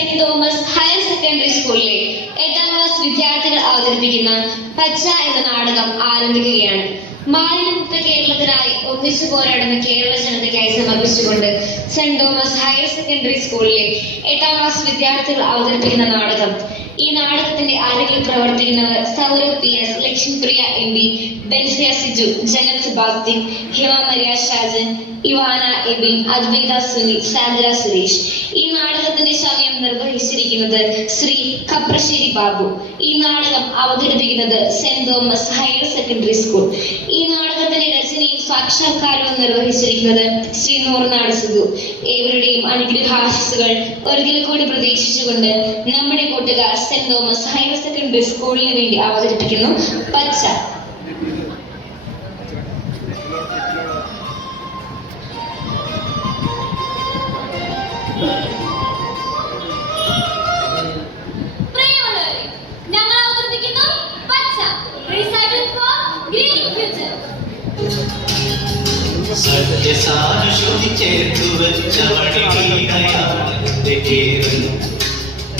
Saint Thomas higher secondary സ്കൂളിലെ 8ാം class വിദ്യാർത്ഥികൾ അവതരിപ്പിക്കുന്ന പച്ച എന്ന നാടകം ആരംഭിക്കുകയാണ്. മാലിന്യമുക്ത കേരളത്തിനായി ഒന്നിച്ചു പോരാടുന്ന കേരള ജനതയ്ക്കായി സമർപ്പിച്ചുകൊണ്ട് സെന്റ് തോമസ് ഹയർ സെക്കൻഡറി സ്കൂളിലെ 8ാം ക്ലാസ് വിദ്യാർത്ഥികൾ അവതരിപ്പിക്കുന്ന നാടകം. ഈ നാടകത്തിന്റെ അരങ്ങിൽ പ്രവർത്തിക്കുന്നവർ Sourav PS, Lakshmipriya MB, Benziya Siju, Janath Sebastian, Hima Maria Shajan, Ivana Ebin, Advaitha Sunil, Sandra Suresh. ഈ നാടകത്തിന്റെ സമയം നിർവഹിച്ചിരിക്കുന്നത് ശ്രീ കപ്രശ്ശേരി ബാബു. ഈ നാടകം അവതരിപ്പിക്കുന്നത് saint Thomas higher secondary school. ഈ നാടകത്തിന്റെ രചനയും സാക്ഷാത്കാരവും നിർവഹിച്ചിരിക്കുന്നത് ശ്രീ നൂർനാട് സിധു. ഏവരുടെയും അനുഗ്രഹാശിസുകൾ ഒരിക്കൽ കൂടി പ്രതീക്ഷിച്ചുകൊണ്ട് നമ്മുടെ കൂട്ടുകാർ സെന്റ് തോമസ് ഹയർ സെക്കൻഡറി സ്കൂളിന് വേണ്ടി അവതരിപ്പിക്കുന്നു പച്ച. സത്യസാനുശ്രുതി ചേർത്തു വച്ച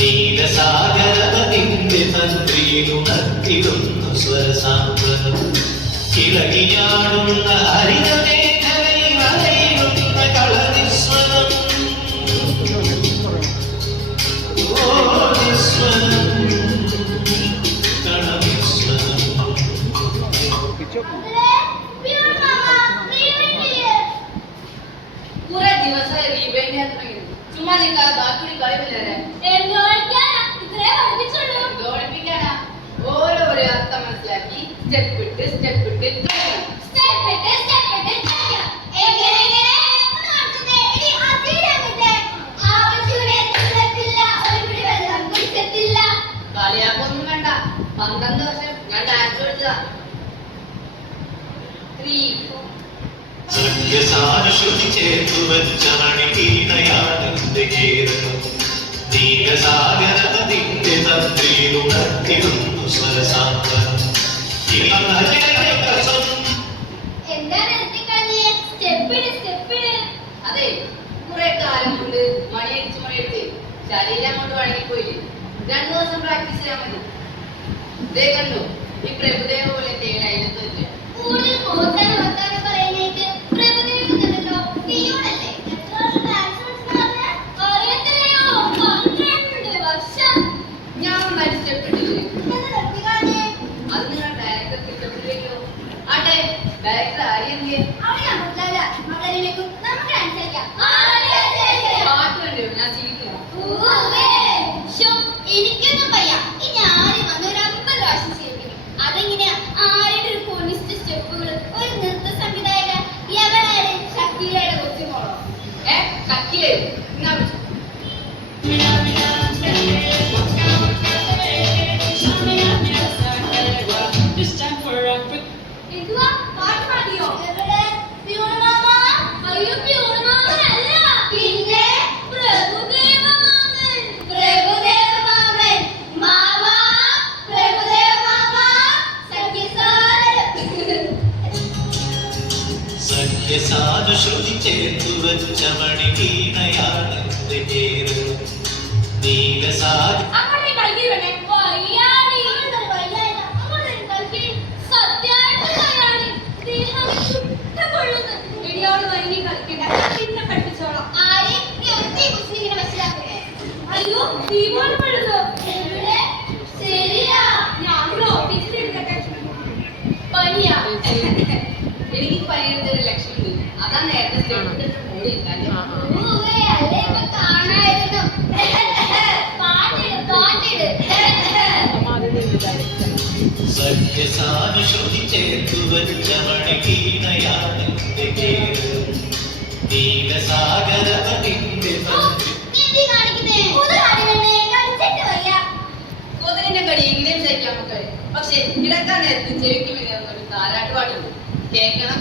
നീലസാഗരത്തിന്റെ തന്ത്രിയിലുണർത്തിടുന്നു സ്വരസാന്ത്വനം. കിളകിയാടുന്ന ഹരിതമേഖലയിൽ അലയുന്ന കളനിസ്വരം. ചുമ്മാ നിൽക്കാതെ ബാക്കി കളിപ്പില്ലേ ഓരോ അർത്ഥം മനസ്സിലാക്കി സ്റ്റെപ്പ് ഇട്ട് കളിയാക്കൊന്നും വേണ്ട. 12 വർഷം ഞാൻ ഡാൻസ് കളിച്ചതാ. 3, 4. സത്യസാനുശ്രുതി ചേർത്തു വച്ച മണികീണയാണെന്റെ കേരളം. നീലസാഗരത്തിന്റെ തന്ത്രിയിലുണർത്തിടുന്നു സ്വരസാന്ത്വനം. അതെ, കുറെ കാലം കൊണ്ട് മണിയടിച്ച് ശരീരം അങ്ങോട്ട് വഴങ്ങിപ്പോയില്ലേ. 2 ദിവസം പ്രാക്ടീസ് ചെയ്യാൻ മതി. ഇതേ കണ്ടു, ഈ പ്രഭുദേവ പോലെ തേനായിരുന്നു. ഞാൻ സ്റ്റെപ്പിട്ടില്ലേ, അത് നിങ്ങൾ ഡയറക്ടർ സ്റ്റെപ്പില്ലല്ലോ. ആട്ടെ, ഡയറക്ടർ ആര്യ പാട്ട് കണ്ടോ? ഞാൻ ജീവിക്കില്ല. എനിക്കൊന്നും വയ്യ. ഞാനും വന്ന് ഒരു 50 പ്രാവശ്യം ചെയ്യിപ്പിക്കും. അതെങ്ങനെയാ ആരുടെ ഒരു കോണിസ്റ്റ് സ്റ്റെപ്പുകൾ ഒരു നൃത്ത സംവിധായക എവരാണ്? ഷക്കീലയുടെ കൊച്ചുമോളോ? ഷക്കീലയോ? എന്തുവാ പാട്ട് പാടിയോ? എവിടെ? പ്യൂണമാമ? അയ്യോ, പ്യൂണമാമൻ അല്ല, പിന്നെ പ്രഭുദേവ മാമൻ. പ്രഭുദേവ മാമൻ മാമ, പ്രഭുദേവ മാമ, സത്യസാനുശ്രുതി ചേർത്തു വച്ച മണികീണയാണെന്റെ കേരളം. നീലസാഗ എനിക്ക് പണിയെടുത്തൊരു ലക്ഷ്യമുണ്ട്. അതാ നേരത്തെ സ്റ്റേറ്റ് സത്യസാനുശ്രുതി ചേർത്തു വച്ച മണികീണയാണെന്റെ കേരളം. നീലസാഗരത്തിന്റെ കൊതിന്റെ കടി എങ്ങനെയും സഹിക്കാൻ മക്കളെ. പക്ഷെ കിടക്കാൻ നേരത്ത് ചെവിക്ക് ഒരു താരാട്ട് പാടുണ്ട്, കേൾക്കണം.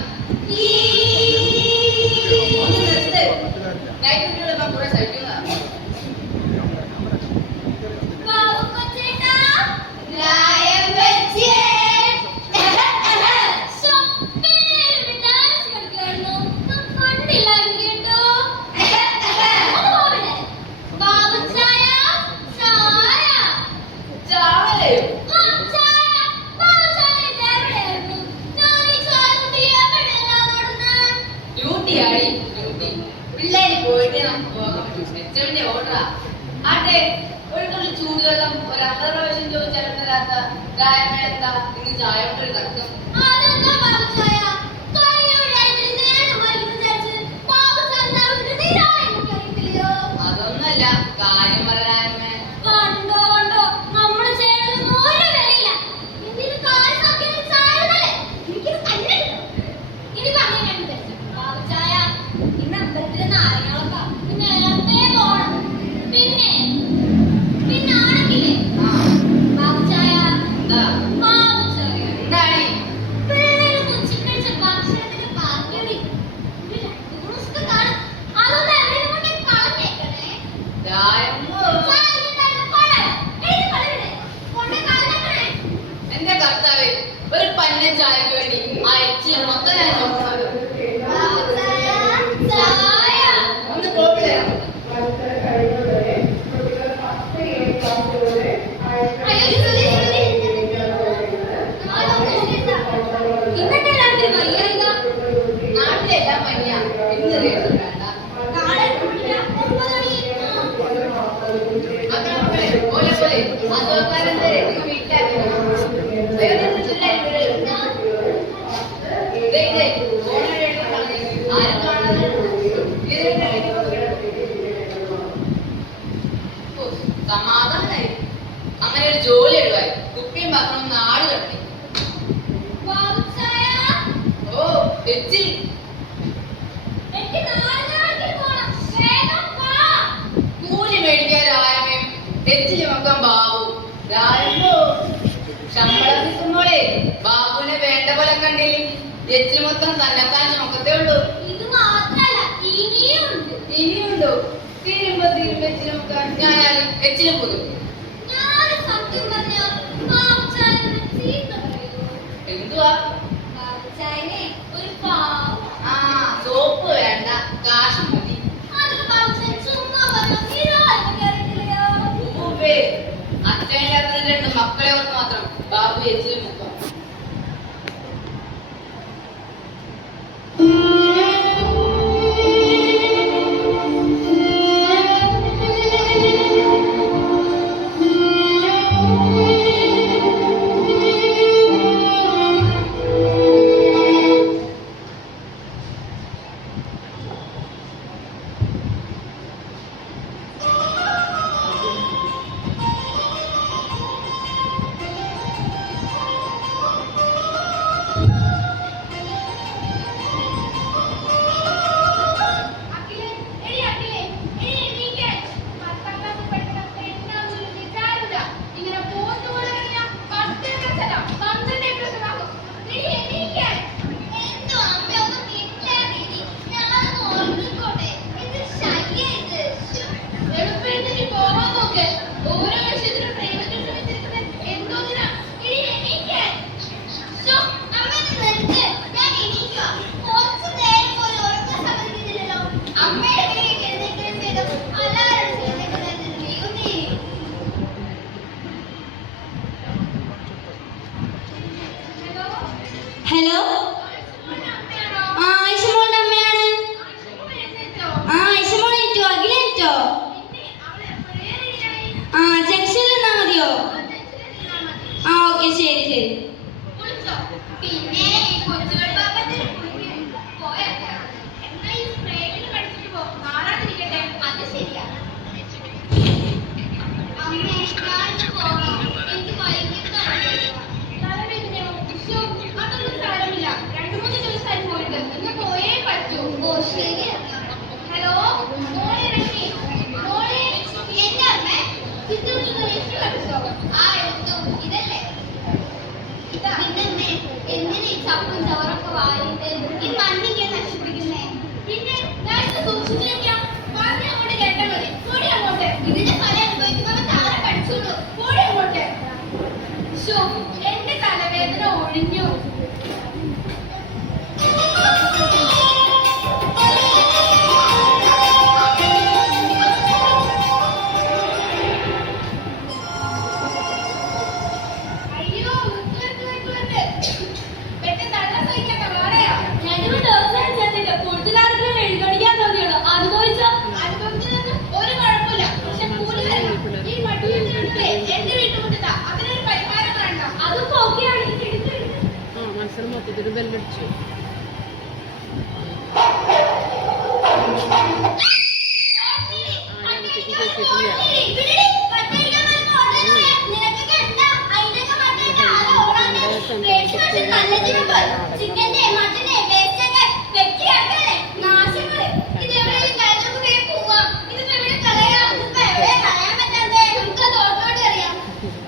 ഒന്ന് നിർത്ത്. നൈറ്റ് കുട്ടികളെ കുറെ സഹിക്കുന്നതാണ്. ബാബു ചായ കുട്ടിയാടി ഡ്യൂട്ടി. പിള്ളേര് പോയിട്ട് നമുക്ക് പോകാൻ പറ്റും. എച്ചവന്റെ ഓർഡറാ. ആട്ടെ, ഒരു തുള്ളി ചൂടുവെള്ളം, ഒരു 50 പ്രാവശ്യം ചോദിച്ചാൽ തരാത്ത ഗായമേന്താ ഇന്ന് ചായ കൊണ്ടൊരു തർക്കം. അതെന്താ ബാബുച്ചായ? കഴിഞ്ഞ ഒരാഴ്ചയിൽ നേരമായി വിചാരിച്ച് ബാബുച്ചായ അവിടെ നിരായ എനിക്കറിയത്തില്ലയോ? അതൊന്നല്ല, കാര്യം പറയാമേ. കണ്ടോ കണ്ടോ, നമ്മള് ചെയ്യണതൊന്നും ഒരു വിലയില്ല. എന്തിനു കാര്യം നോക്കിയാലും ചായ ഉണ്ടല്ലേ? എനിക്കിത് തന്നെ കിട്ടണം. ഇനി പറഞ്ഞു ഞാൻ വിചാരിച്ചു, ബാബുച്ചായ ഇന്ന് അമ്പലത്തിലെ നാരങ്ങളൊക്കെ നേരത്തെ പോണം. പിന്നെ ആണെങ്കിലേ ബാബുച്ചായ എന്താ ബാബുച്ചായ എന്താടി? പിള്ളേര് ഉച്ചയ്ക്ക് കഴിച്ച ഭക്ഷണത്തിന് ബാക്കിയുണ്ട്. ഒരു 2 ദിവസത്തെ കാണും. അതൊന്നും എവിടെയും കൊണ്ട് കളഞ്ഞേക്കണേ. ഗായമോ? ചായ ഉണ്ടായിരുന്ന പഴം എഴുതി കളയണേ. കൊണ്ട് കളഞ്ഞേക്കണേ. എന്റെ കർത്താവേ, ഒരു പന്ന ചായക്ക് വേണ്ടി ആ എച്ചിൽ മൊത്തം ഞാൻ നോക്കുന്നത്. ബാബുച്ചായ ചായ. ഒന്ന് പോപ്പിളയോ? അയ്യോ ശ്രുതി ശ്രുതി. ഇന്നത്തെ എല്ലാവരും വയ്യായിക. നാട്ടിലെല്ലാം പനിയാ. ഇന്ന് റേഷൻ വേണ്ട. നാളെ 9 മണി. മക്കളെ പോലെ പോലെ അസുഖക്കാരന്റെ വീട്ടിലാക്കി ആരും കാണാതെ സമാധാനായി. അങ്ങനെ ഒരു ജോലി എടുവായി. കുപ്പിയും പാത്രം നാട് കട്ടി. ബാബുച്ചായ ഓ എച്ചി, എനിക്ക് നാളെ പോണം. വേഗം വാ. കൂലി മേടിക്കാൻ രായമേ, എച്ചിൽ നോക്കാൻ ബാബു. രായമോ, ശമ്പളം കിട്ടുമ്പോളേ ബാബുവിനെ വേണ്ട പോലെ കണ്ടില്ലേ? എച്ചിൽ മൊത്തം തന്നെത്താൻ നോക്കത്തേ ഉള്ളൂ. ഇത് മാത്രല്ല ഇനിയുണ്ട്. ഇനിയുണ്ടോ? തീരുമ്പോ എച്ചിൽ നോക്കാൻ ഞാനാലും എച്ചിലും പോകും. ഞാൻ സത്യം പറഞ്ഞ ബാബുച്ചായനെ ചീത്ത പറയൂ. എന്തുവാ? ബാബുച്ചായനെ ഒരു പാവം. ആ സോപ്പ് വേണ്ട, കാശ് മതി. അതൊക്കെ ബാബുച്ചായൻ ചുമ്മാ പറഞ്ഞാൽ നിരാശയ്ക്ക് അറിയില്ലയോ? ഊവേ, അച്ഛൻ്റെ അത്ര 2 മക്കളെ ഓർത്ത് മാത്രം ബാബു എച്ചിലും മുക്കാം. ഹലോ, ഐഷമോളുടെ അമ്മയാണ്. ഐഷമോൾ ഏറ്റോ? അഖിലേറ്റോ? ജംഗ്ഷനിൽ നിന്നാ മതിയോ? ഓക്കെ, ശരി ശരി. പിന്നെ ഈ കൊച്ചുകൾ പാപ്പത്തിന് പോയാ എന്നാ ഈ സ്പ്രേയിൽ പഠിച്ചിട്ട് പോ, കാണാതിരിക്കട്ടെ. അത് ശരിയാ. അമ്മേ, ഞാൻ പോണോ? എനിക്ക് വൈകിട്ടാണ്. അതൊന്നും സാരമില്ല. 2-3 ദിവസമായി പോയിട്ട്. ഇന്ന് പോയേ പറ്റൂ. ഓ ശരി. ഹലോ മോളെ, രശ്മി മോളെ. എന്റെ അമ്മ ചിത്രത്തിൽ രശ്മി കടിച്ചോ? എടുത്തു. ഇതല്ലേ? പിന്നെ എന്തിനാ ഈ ചപ്പും ചവറൊക്കെ വാരിയിട്ട് ഈ മണ്ണിങ്ങനെ നശിപ്പിക്കുന്നേ? പിന്നെ ഞാൻ ഇത് സൂക്ഷിച്ചു വെക്കാം. പറഞ്ഞ അങ്ങോട്ട് കേട്ടാ മതി. കൂടി അങ്ങോട്ട്. ഇതിന്റെ ഫലം അനുഭവിക്കുമ്പോൾ താഴെ പഠിച്ചോളൂ. കൂടി അങ്ങോട്ട്. എന്റെ തലവേദന ഒഴിഞ്ഞു. അയ്യോ, പെട്ടെന്ന് തള്ള സഹിക്കാൻ പറയാ. 2 ദിവസം ചെന്നിട്ട് കൂടുതൽ ബെല്ലടിച്ചു. ചിക്കന്റെ മട്ടനെ വേസ്റ്റൊക്കെ വെക്കി ആക്കല്ലേ നാശങ്ങള്. ഇത് എവിടെയും നമുക്ക് പോവാം. ഇതിപ്പോ എവിടെ കളയാം? ഇതിപ്പോ എവിടെ കളയാൻ പറ്റാതെ നമുക്ക് തോട്ടോട്ട് അറിയാം.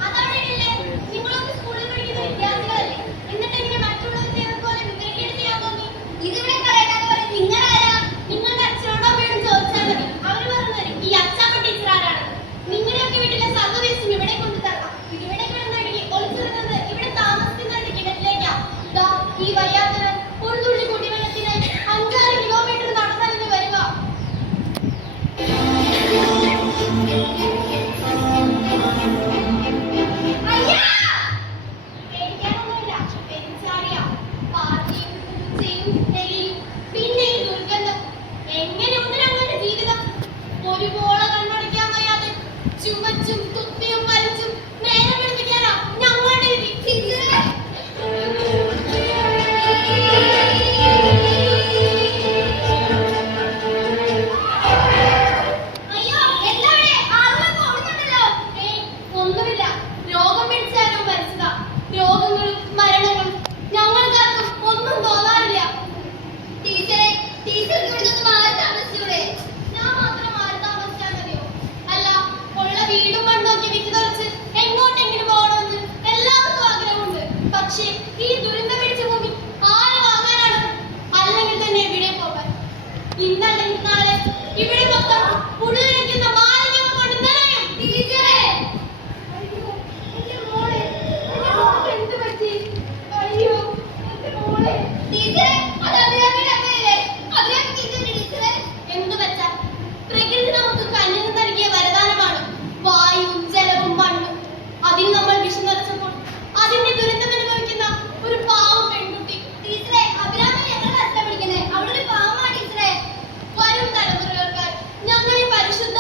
അതവിടെ ഇല്ലേ? നിങ്ങളൊക്കെ സ്കൂളിൽ പഠിക്കുന്ന വിദ്യാർത്ഥികളല്ലേ? എന്നിട്ട് ഇങ്ങനെ മറ്റുള്ളവരെ പോലെ വിവേകേട് ചെയ്യാൻ തോന്നി. ഇതിവിടെ കളയാന്ന് പറയും. നിങ്ങളാരാ? നിങ്ങളുടെ അച്ഛനോടോ വീടും ചോദിച്ചാൽ മതി. അവര് പറഞ്ഞു തരും ഈ അച്ചാമ്മ ടീച്ചർ ആരാണ്. നിങ്ങളുടെയൊക്കെ വീട്ടിലെ സർവ്വ വേസ്റ്റും ഇവിടെ കൊണ്ട് തരണം. ഇവിടെ കിടന്നൊഴുകി ഒളിച്ചിരുന്നത് ഇവിടെ താമസിക്കുന്നവരുടെ കിണറ്റിലേക്കാ. ഈ വയ്യാത്തവർ ഒരു തുള്ളി കുടിവെള്ളത്തിന് 5-6 കിലോമീറ്റർ നടന്നതിന് വരിക. അയ്യാ! പേടിക്കാനൊന്നുമില്ല. പെരിച്ചാഴിയാ. പാർട്ടിയും പൂച്ചയും നെയ്യും പിന്നെ ഈ ദുർഗന്ധം. എങ്ങനെയുണ്ട് ഞങ്ങളുടെ ജീവിതം? ഒരു പോള കണ്ണടയ്ക്കാൻ വയ്യാതെ ചുമച്ചും തുപ്പിയും വലിച്ചും നേരം എടുപ്പിക്കാനാ ഞങ്ങളുടെ വിധി. അയ്യോ, എല്ലാവരെ ആളുകളൊക്കെ ഓടുന്നുണ്ടല്ലോ. ഒന്നുമില്ല, രോഗം പിടിച്ചാലോ മരിച്ചതാ. രോഗങ്ങളും മരണങ്ങളും ഞങ്ങൾക്കാർക്കും ഒന്നും തോന്നാറില്ല. ടീച്ചറെ, ടീച്ചർക്ക് ഇവിടുന്ന് മാറി താമസിച്ചൂടെ? ഞാൻ മാത്രം മാറി താമസിച്ചാൽ മതിയോ? അല്ല, ഉള്ള വീടും മണ്ണൊക്കെ വിറ്റ് തുറച്ച് എങ്ങോട്ടെങ്കിലും പോകണമെന്ന് എല്ലാവർക്കും ആഗ്രഹമുണ്ട്. പക്ഷേ ഈ ദുരന്തം പിടിച്ച ഭൂമി ആര് വാങ്ങാനാണ്? അല്ലെങ്കിൽ തന്നെ എവിടെ പോകാൻ? ഇന്നല്ലെങ്കിൽ നാളെ ഇവിടെ മൊത്തം കുടിയിരിക്കുന്ന മാലിന്യങ്ങൾ കൊണ്ട് നിറയും. ടീച്ചറെ, അയ്യോ, എന്റെ മോളെ, എന്റെ മോൾക്ക് എന്ത് പറ്റി? അയ്യോ, എന്റെ മോളെ. ടീച്ചറെ, അത് അഭിരാമിയുടെ അമ്മയല്ലേ? അഭിരാമിക്ക് എന്തുണ്ട് ടീച്ചറെ? എന്ത് വെച്ചാൽ പ്രകൃതി നമുക്ക് കണ്ണിന് നൽകിയ വരദാനമാണ് വായുവും ജലവും മണ്ണും. അതിൽ നമ്മൾ വിഷം നിറച്ചപ്പോൾ അതിന്റെ ദുരന്തം അനുഭവിക്കുന്ന ഒരു പാവം പെൺകുട്ടി. ടീച്ചറെ, അഭിരാമി ഞങ്ങൾ നഷ്ടപ്പെടിക്കുന്നത് അവിടെ ഒരു പാവമാണ് ടീച്ചറെ. വരും തലമുറകൾക്കായി ഞങ്ങൾ ഈ പരിശുദ്ധ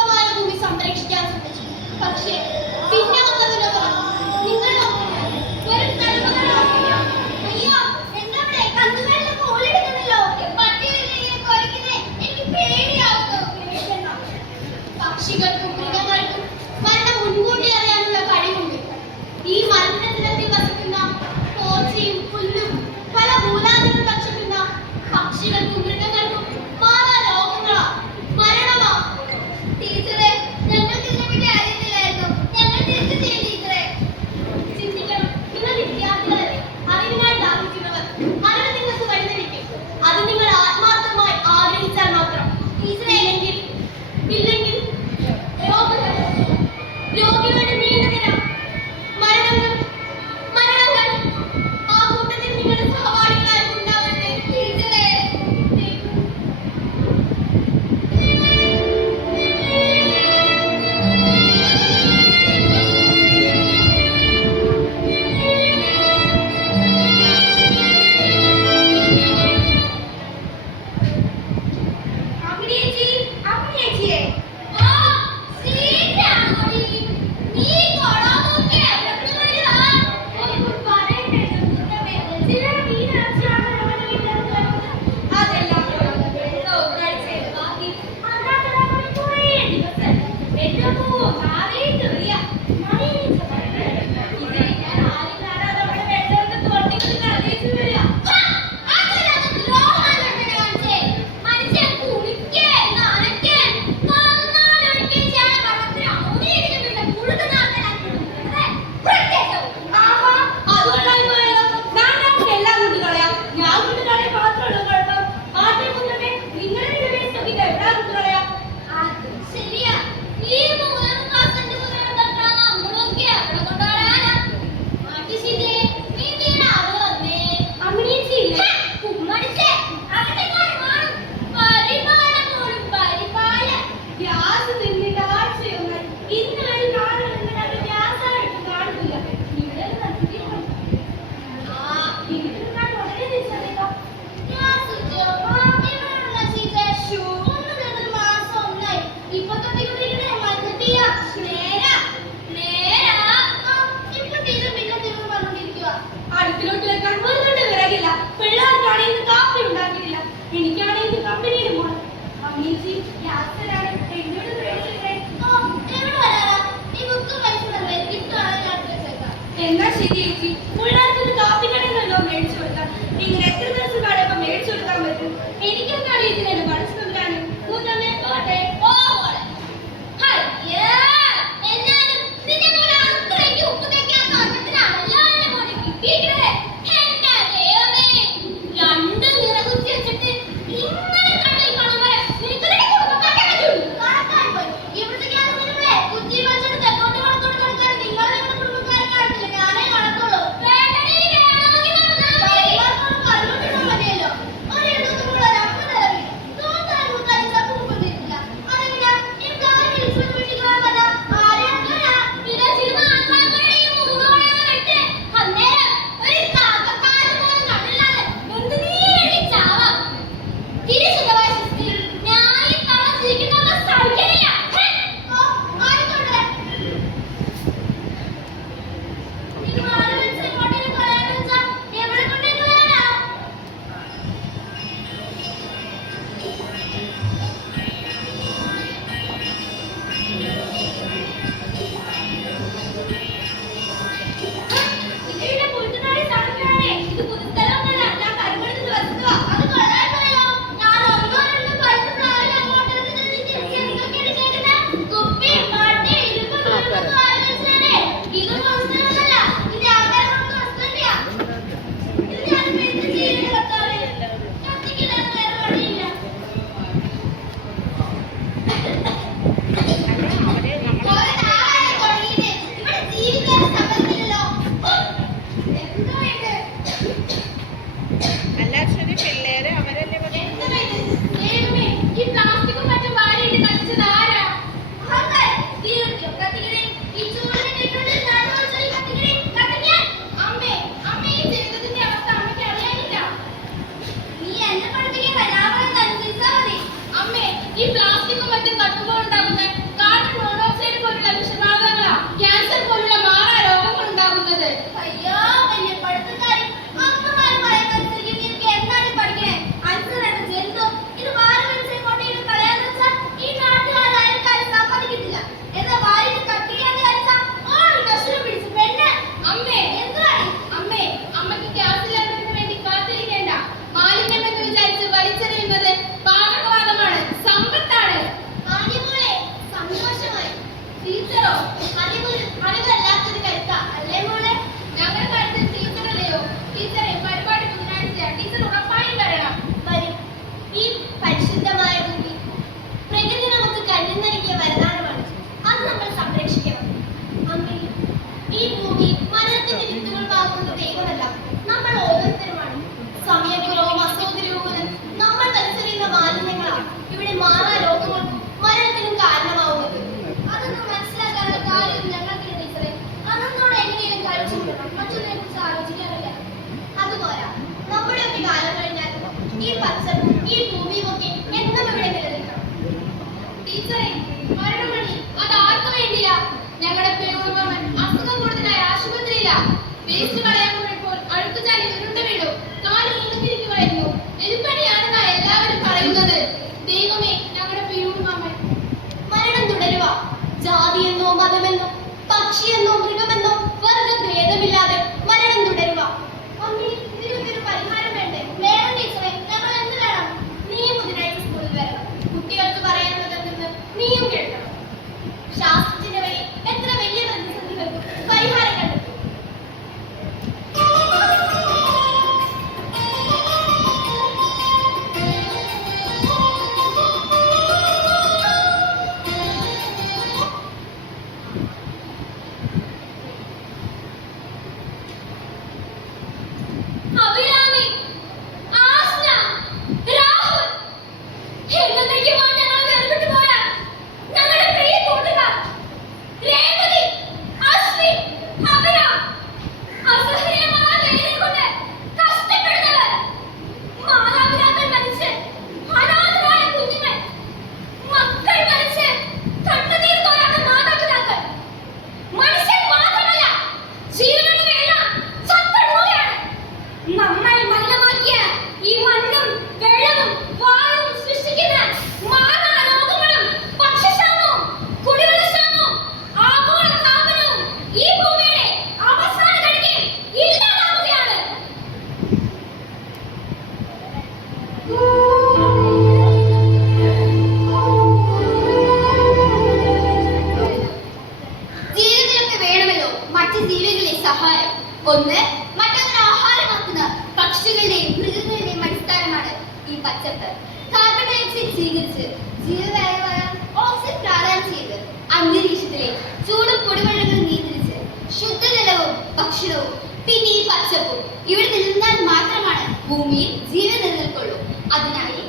ശരി ചേച്ചി. പിള്ളേർക്കൊന്ന് കാപ്പിക്കടയിലല്ലോ മേടിച്ചു കൊടുക്കാം. ഇങ്ങനെ എത്ര ദിവസം വേണം മേടിച്ചു കൊടുക്കാൻ പറ്റും? എനിക്കൊന്നും അറിയത്തില്ലല്ലോ. പഠിച്ചു തമ്മിലാണ് കൂത്തമ്മേ പോട്ടെ. ഓ മോളെ. അയ്യേ, എന്നാലും നിന്നെ പോലെ അത്രയ്ക്ക് ഉപ്പ് തേക്കാത്ത അന്നത്തിനാണല്ലോ എന്റെ മോനെ കിട്ടിയിരിക്കണത്. എന്റെ ദൈവമേ, രണ്ട് നിറകുത്തി വെച്ചിട്ട് ഇങ്ങനെ കണ്ണിൽ കാണുമ്പോൾ നിനക്ക് കുടുംബക്കാരെ പറ്റുള്ളൂ. കാണാൻ പോയി ഇവിടുത്തെ ഗ്യാസ് കുറ്റി വെച്ചിട്ട് തെക്കോട്ട് വളർത്തോട്ട് നടക്കാൻ നിങ്ങളെ ഇവിടെ കുടുംബക്കാരെ കാണില്ല. ഞാനേ കാണത്തുള്ളൂ. വേണ്ടടി, വേണമെങ്കിൽ കല്ലോട്ടിടാൻ മതിയല്ലോ. ഒരെടുത്തു കൂടെ രണ്ടു തോട്ടാൻ കൂട്ടാൻ ചപ്പു കൊണ്ടിരിക്കില്ല. അതെവിടാ എനിക്ക് അവരെ വിളിച്ചോണ്ട് വീട്ടിൽ പോകാൻ ആരെയാ വിളിച്ചിരുന്ന ആൾക്കാരെ മൂന്നോടെ അന്നേരം ഒരു കാക്കക്കാരൻ പോലും കണ്ടില്ലാതെ എന്ത് നീ വേണ്ടി ചാവാം. തിരിച്ചുള്ളവായ സൃഷ്ടിയിൽ ന്യായം താമസിക്കുന്നവർ സഹിക്കണില്ല. ഓ, ആയിക്കോട്ടെ. ഇത് മാറി വെച്ച് എങ്ങോട്ടേലും കളയാന്ന് വെച്ചാ എവിടെ കൊണ്ടേ കളയാനാ? ഇതിവിടെ പുഴുത്തുനാടി സ്ഥലങ്ങളാണേ. ഇത് പുതുസ്ഥലമൊന്നുമല്ല. ഞാൻ കരുവെടുത്ത് വസ്തുവാ. അത് കളയാൻ പറയോ? ഞാൻ ഒന്നോ രണ്ടോ പഴുത്ത പ്രാവിനെ അങ്ങോട്ട് എടുത്തിട്ട് നീ തിരിച്ച് നിങ്ങൾക്ക് എടുത്തേക്കുന്നെ. കുപ്പി, മട്ടി, ഇരുമ്പ്, തുരുമ്പൊക്കെ വാരി വെച്ചതല്ലേ. ഇത് പുതുസ്ഥലമല്ല. ഇത് ആൾക്കാർക്ക് വസ്തുതയാ. ഇത് ഞാനിപ്പോ എന്ത് ചെയ്യണം കർത്താവേ? കത്തിക്കില്ലാതെ വേറെ വഴിയില്ല. കുറെ നാളായി തുടങ്ങിയിട്ട്. ഇവിടെ ജീവിക്കാൻ സമ്മതിക്കില്ലല്ലോ. എന്തോ ഇത്? ദൈവമേ, ഈ പ്ലാസ്റ്റിക്കും മറ്റും വാരിയിട്ട് കത്തിച്ചത് ആരാ? ആരുടെ? തീ കത്തിയോ? കത്തിക്കണേ. ഈ ചൂടിനെ കെട്ടുകൊണ്ട് നടുവൊഴിച്ച് ഈ കത്തിക്കണേ. കത്തിക്കാൻ. അമ്മേ, അമ്മേ, ഈ ജീവിതത്തിന്റെ അവസ്ഥ അമ്മയ്ക്ക് അറിയാനില്ല. നീ എന്നെ പഠിപ്പിക്കണ്ട. ഞാൻ പറയുന്നത് അനുസരിച്ചാ മതി. അമ്മേ, ഈ പ്ലാസ്റ്റിക്കും മറ്റും കത്തുമ്പോൾ ഉണ്ടാകുന്ന കാർബൺ മോണോക്സൈഡ് പോലുള്ള വിഷവാതകങ്ങളാ ക്യാൻസർ പോലുള്ള മാറാ രോഗങ്ങൾ ഉണ്ടാകുന്നത്. അയ്യോ, വലിയ പഠിത്തക്കാരി. അമ്മമാര് പറയുന്നതനുസരിച്ച് നിനക്ക് എന്താണ് പഠിക്കണേ? അനുസരണ ജന്തു. ഇത് വാരി വലിച്ച് എങ്ങോട്ടേലും കളയാന്ന് വെച്ചാ ഈ നാട്ടുകാർ അയൽക്കാരെ സമ്മതിക്കത്തില്ല. എന്നാ വാരിട്ട് കത്തിക്കാന്ന് വിചാരിച്ചാ ഓടി കഷ്ടം പിടിച്ച് പെണ്ണ്. അമ്മേ, എന്താണ്? അമ്മേ, അമ്മയ്ക്ക് ഗ്യാസ് ലഭിക്കുന്നതിന് വേണ്ടി കാത്തിരിക്കേണ്ട. മാലിന്യം എന്ന് വിചാരിച്ച് വലിച്ചെറിയുന്നത് പാചകവാദമാണ്, സമ്പത്താണ്. ഭക്ഷണവും പിന്നെ ഈ പച്ചപ്പും ഇവിടെ നിന്നാൽ മാത്രമാണ് ഭൂമിയിൽ ജീവൻ നിലനിൽക്കുള്ളൂ. അതിനായി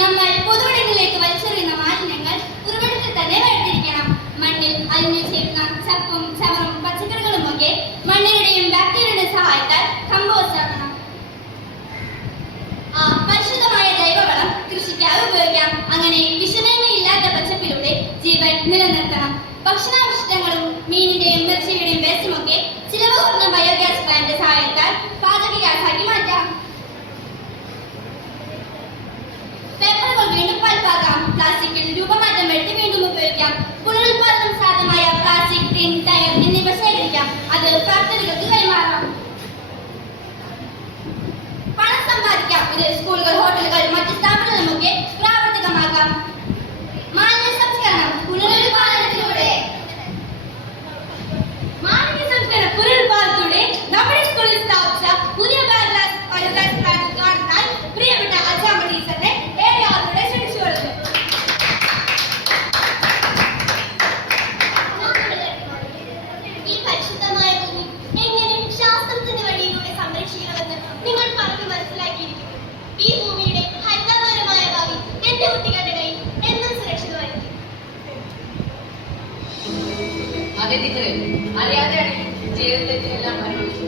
നമ്മൾ പൊതുവിടങ്ങളിലേക്ക് വലിച്ചെറിയുന്ന മാലിന്യങ്ങൾ ഉറവിടത്തിൽ തന്നെ വേർതിരിക്കണം. മണ്ണിൽ അലിഞ്ഞു ചേരുന്ന ചപ്പും ചവറും പച്ചക്കറികളും ഒക്കെ മണ്ണിനുടെയും ബാക്ടീരിയയുടെയും സഹായത്താൽ കമ്പോസ്റ്റ് ആക്കണം. ആ പരിശുദ്ധമായ ജൈവവളം കൃഷിക്കായി ഉപയോഗിക്കാം. അങ്ങനെ വിഷമേന്മയില്ലാത്ത പച്ചപ്പിലൂടെ ജീവൻ നിലനിർത്തണം. ഭക്ഷണാവശിഷ്ടങ്ങളും മീനിന്റെയും ഇറച്ചിയുടെയും വേസ്റ്റും ഒക്കെ ചിലവ് കുറഞ്ഞ ബയോഗ്യാസ് പ്ലാന്റ് സഹായത്താൽ പാചക ഗ്യാസാക്കി മാറ്റാം. പേപ്പറുകൾ വീണ്ടും പൽപ്പാക്കാം. പ്ലാസ്റ്റിക്കിൽ രൂപമാറ്റം വരുത്തി വീണ്ടും ഉപയോഗിക്കാം. പുനരുൽപാദനം സാധ്യമായ പ്ലാസ്റ്റിക്, ടിൻ, ടയർ എന്നിവ ശേഖരിക്കാം. അത് ഫാക്ടറികൾക്ക് കൈമാറാം. പണം സമ്പാദിക്കാം. ഇത് സ്കൂളുകൾ, ഹോട്ടലുകൾ, മറ്റ് സ്ഥാപനങ്ങളുമൊക്കെ പ്രാവർത്തികമാക്കാം. മാലിന്യ സംസ്കരണം പുനരുൽപാദനത്തിലൂടെ നമ്മുടെ സ്കൂളിൽ സ്ഥാപിച്ച പുതിയ ബയോഗ്യാസ് പ്ലാന്റ് ഉദ്ഘാടനത്താൽ പ്രിയപ്പെട്ട അച്ഛാമ്മ ടീച്ചറിനെ ഏറെ ആളുകളെ ക്ഷണിച്ചുകൊള്ളുന്നു. ഈ പരിശുദ്ധമായ ഭൂമി എങ്ങനെ ശാസ്ത്രത്തിന്റെ വഴിയിലൂടെ സംരക്ഷിക്കണമെന്ന് നിങ്ങൾ പറഞ്ഞു മനസ്സിലാക്കിയിരിക്കുന്നു. ഈ ഭൂമിയുടെ ഹരിതാപരമായ ഭാവി എന്റെ കുട്ടികളുടെ കയ്യിൽ എന്നും സുരക്ഷിതമായിരിക്കും. അതെ ടീച്ചറെ, അറിയാതെയാണ് ചെയ്ത തെറ്റിനെല്ലാം അനുഭവിച്ചു.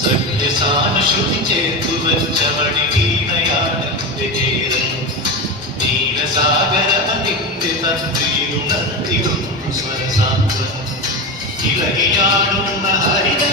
സഖ്യസാനുശ്രുതി ചേർത്തു വച്ച മണിവീണയാണെന്റെ കേരളം. നീലസാഗരമതിന്റെ തന്ത്രിയിലുണർത്തിടുന്നു സ്വരസാന്ദ്രം. ഇളകിയാടുന്ന ഹരിത